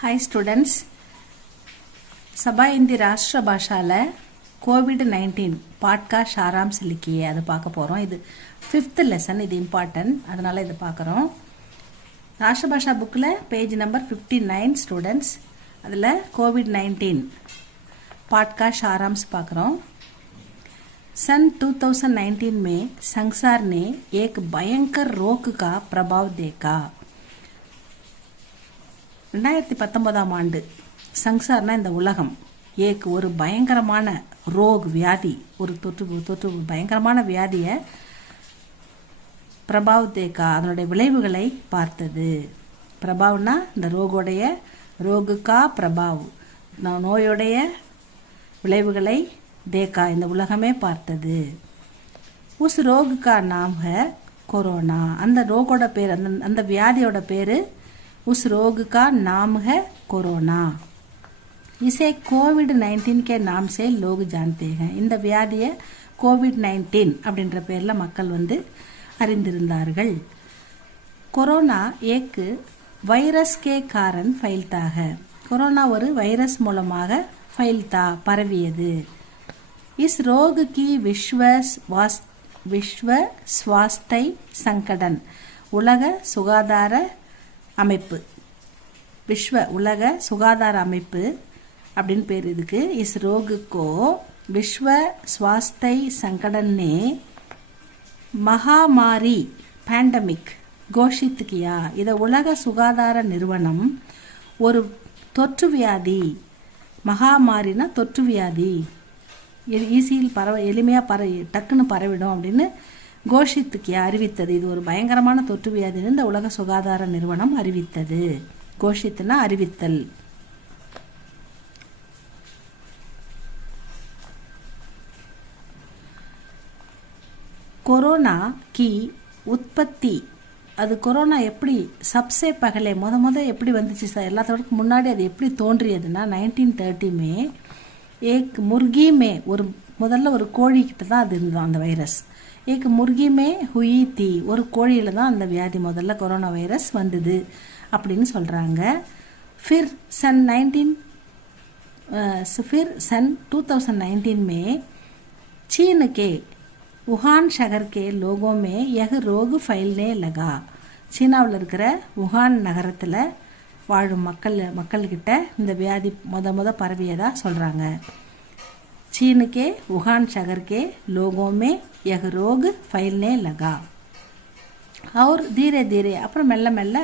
Hi students सभा हिंदी राष्ट्र भाषाல कोविड-19 part का सारांश लिखिए அது பார்க்க போறோம். இது 5th லெசன், இது இம்பார்ட்டன்ட், அதனால இது பார்க்கறோம். ராஷ்டிர பாஷா புக்ல பேஜ் नंबर 59 स्टूडेंट्स, அதுல कोविड-19 पार्ट का सारांश பார்க்கறோம். सन 2019 में संसार ने एक भयंकर रोग का प्रभाव देखा. 2019 ஆண்டு சங்சார்னா இந்த உலகம் ஏக் ஒரு பயங்கரமான ரோக் வியாதி, ஒரு தொற்று பயங்கரமான வியாதியை பிரபாவ் தேக்கா அதனுடைய விளைவுகளை பார்த்தது. பிரபாவ்னா இந்த ரோகுக்கா பிரபாவ் நோயுடைய விளைவுகளை தேக்கா இந்த உலகமே பார்த்தது. உஸ் ரோகுக்கா நாம் ஹை கொரோனா. அந்த ரோகோட பேர், அந்த வியாதியோட பேரு उस रोग का नाम है कोरोना. इसे कोविड-19 के नाम से लोग जानते हैं. இந்த வியாதியை कोविड-19 அப்படின்ற பேர்ல மக்கள் அறிந்திருந்தார்கள். कोरोना एक वायरस के कारण फैलता है. कोरोना ஒரு வைரஸ் மூலமாக फैलता பரவியது. इस रोग की विश्व स्वास्थ्य संगठन உலக சுகாதார அமைப்பு, உலக சுகாதார அமைப்பு அப்படின்னு பேர் இதுக்கு. इस रोग को विश्व स्वास्थ्य संगठन ने महामारी पैंडेमिक घोषित किया. இத உலக சுகாதார நிறுவனம் ஒரு தொற்று வியாதி, மகாமாரினா தொற்று வியாதி, ஈஸியில் எளிமையா டக்குன்னு பரவிடும் அப்படின்னு கோஷித்துக்கியா அறிவித்தது. இது ஒரு பயங்கரமான தொற்று வியாதின்னு இந்த உலக சுகாதார நிறுவனம் அறிவித்தது. கோஷித்துனா அறிவித்தல். கொரோனா கி உற்பத்தி, அது கொரோனா எப்படி சப்சே பகலே முத எப்படி வந்துச்சு, எல்லாத்தோடக்கு முன்னாடி அது எப்படி தோன்றியதுன்னா 1930 மே ஏக் முர்கி மே, முதல்ல ஒரு கோழிக்கிட்ட தான் அது இருந்தோம் அந்த வைரஸ். ஏக் முர்கி மே ஹுயி தி, ஒரு கோழியில தான் அந்த வியாதி முதல்ல கொரோனா வைரஸ் வந்தது அப்படின்னு சொல்றாங்க. फिर सन 2019 में चीन के वुहान शहर के लोगों में यह रोग फैलने लगा. சீனாவில் இருக்கிற வுஹான் நகரத்தில் வாழும் மக்கள்கிட்ட இந்த வியாதி முத பரவியதா சொல்றாங்க. चीन के वुहान शहर के लोगों में यह रोग फैलने लगा और धीरे धीरे அப்புறம் மெல்ல